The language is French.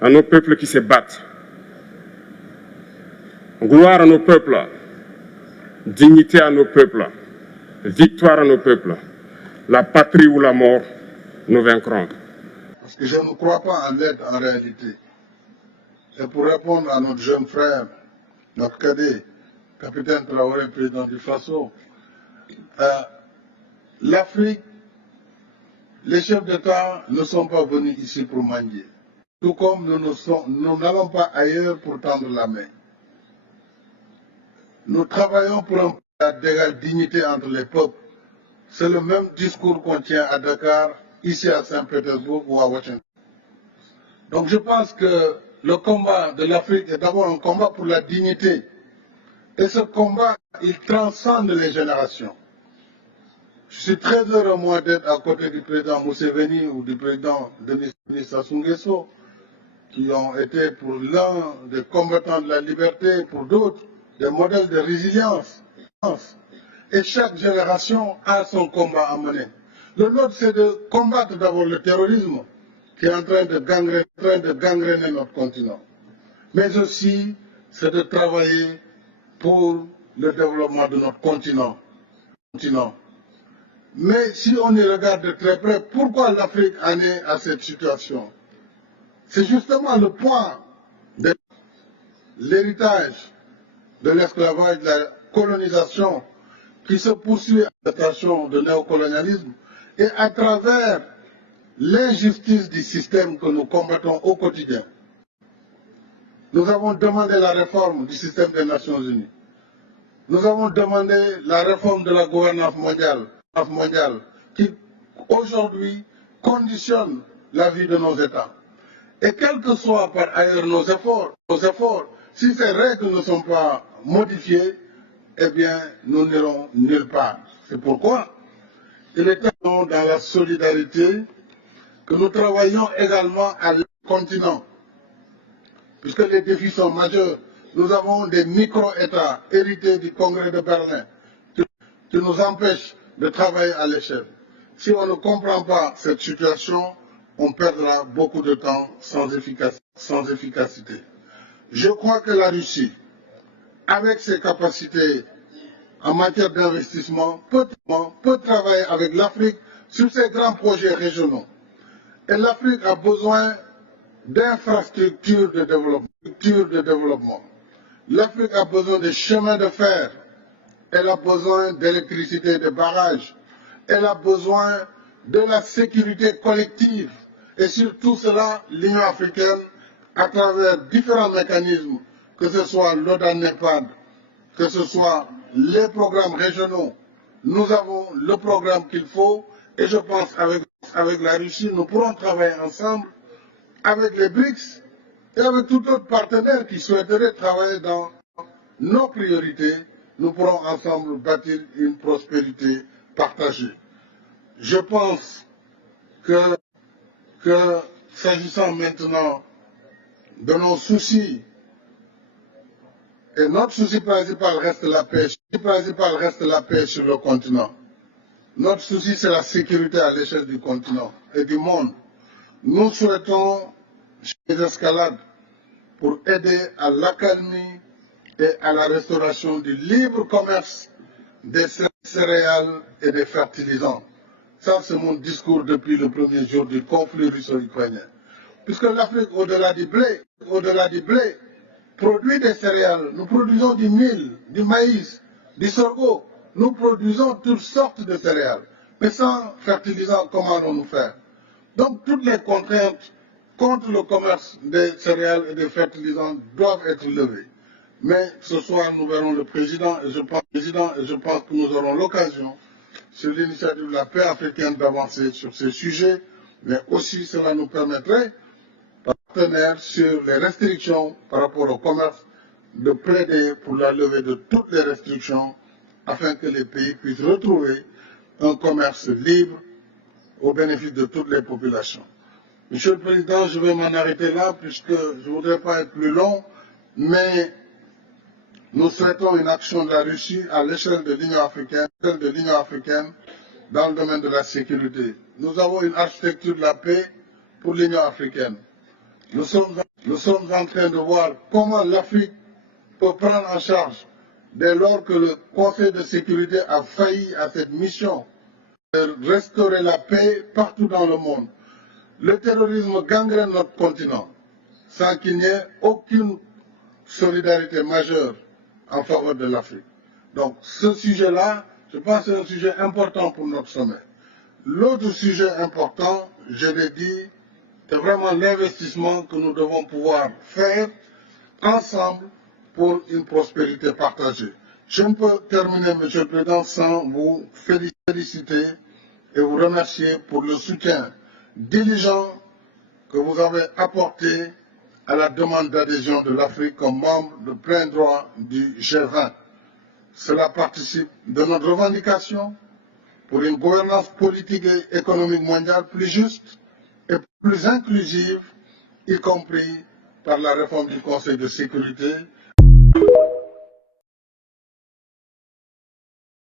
à nos peuples qui se battent. Gloire à nos peuples, dignité à nos peuples, victoire à nos peuples. La patrie ou la mort, nous vaincrons. Parce que je ne crois pas en l'aide en réalité. Et pour répondre à notre jeune frère, notre cadet, capitaine Traoré, président du Faso, l'Afrique, les chefs d'État ne sont pas venus ici pour mendier. Tout comme nous n'allons pas ailleurs pour tendre la main. Nous travaillons pour un plan d'égale dignité entre les peuples. C'est le même discours qu'on tient à Dakar, ici à Saint-Pétersbourg ou à Washington. Donc je pense que le combat de l'Afrique est d'abord un combat pour la dignité. Et ce combat, il transcende les générations. Je suis très heureux, moi, d'être à côté du président Museveni ou du président Denis Sassou Nguesso, qui ont été pour l'un des combattants de la liberté, pour d'autres, des modèles de résilience. Et chaque génération a son combat à mener. Le nôtre, c'est de combattre d'abord le terrorisme qui est en train de gangréner notre continent. Mais aussi, c'est de travailler pour le développement de notre continent. Mais si on y regarde de très près, pourquoi l'Afrique en est à cette situation? C'est justement le point de l'héritage de l'esclavage, de la colonisation qui se poursuit à la station de néocolonialisme et à travers l'injustice du système que nous combattons au quotidien. Nous avons demandé la réforme du système des Nations Unies. Nous avons demandé la réforme de la gouvernance mondiale qui aujourd'hui conditionne la vie de nos États. Et quels que soient par ailleurs nos efforts, si ces règles ne sont pas modifiées, eh bien, nous n'irons nulle part. C'est pourquoi il est temps dans la solidarité que nous travaillons également à le continent. Puisque les défis sont majeurs, nous avons des micro-États hérités du Congrès de Berlin qui nous empêchent de travailler à l'échelle. Si on ne comprend pas cette situation, on perdra beaucoup de temps sans efficacité. Je crois que la Russie, avec ses capacités en matière d'investissement, peut travailler avec l'Afrique sur ces grands projets régionaux. Et l'Afrique a besoin d'infrastructures de développement. L'Afrique a besoin de chemins de fer. Elle a besoin d'électricité, de barrages. Elle a besoin de la sécurité collective. Et sur tout cela, l'Union africaine, à travers différents mécanismes, que ce soit l'ODA-NEPAD, que ce soit les programmes régionaux, nous avons le programme qu'il faut. Et je pense qu'avec la Russie, nous pourrons travailler ensemble avec les BRICS et avec tout autre partenaire qui souhaiterait travailler dans nos priorités. Nous pourrons ensemble bâtir une prospérité partagée. Je pense que s'agissant maintenant de nos soucis, et notre souci principal reste la paix, sur le continent. Notre souci, c'est la sécurité à l'échelle du continent et du monde. Nous souhaitons des escalades pour aider à l'accalmie et à la restauration du libre commerce des céréales et des fertilisants. Ça, c'est mon discours depuis le premier jour du conflit russo-ukrainien. Puisque l'Afrique, au-delà du blé, produit des céréales. Nous produisons du mil, du maïs, du sorgho. Nous produisons toutes sortes de céréales. Mais sans fertilisants, comment allons-nous faire? Donc, toutes les contraintes contre le commerce des céréales et des fertilisants doivent être levées. Mais ce soir, nous verrons le président et je pense que nous aurons l'occasion, sur l'initiative de la paix africaine, d'avancer sur ces sujets, mais aussi cela nous permettrait, partenaires sur les restrictions par rapport au commerce, de plaider pour la levée de toutes les restrictions afin que les pays puissent retrouver un commerce libre au bénéfice de toutes les populations. Monsieur le Président, je vais m'en arrêter là puisque je ne voudrais pas être plus long, mais nous souhaitons une action de la Russie à l'échelle de l'Union africaine, dans le domaine de la sécurité. Nous avons une architecture de la paix pour l'Union africaine. nous sommes en train de voir comment l'Afrique peut prendre en charge, dès lors que le Conseil de sécurité a failli à cette mission de restaurer la paix partout dans le monde. Le terrorisme gangrène notre continent sans qu'il n'y ait aucune solidarité majeure en faveur de l'Afrique. Donc ce sujet-là, je pense que c'est un sujet important pour notre sommet. L'autre sujet important, je l'ai dit, c'est vraiment l'investissement que nous devons pouvoir faire ensemble pour une prospérité partagée. Je ne peux terminer, Monsieur le Président, sans vous féliciter et vous remercier pour le soutien diligent que vous avez apporté à la demande d'adhésion de l'Afrique comme membre de plein droit du G20. Cela participe de notre revendication pour une gouvernance politique et économique mondiale plus juste et plus inclusive, y compris par la réforme du Conseil de sécurité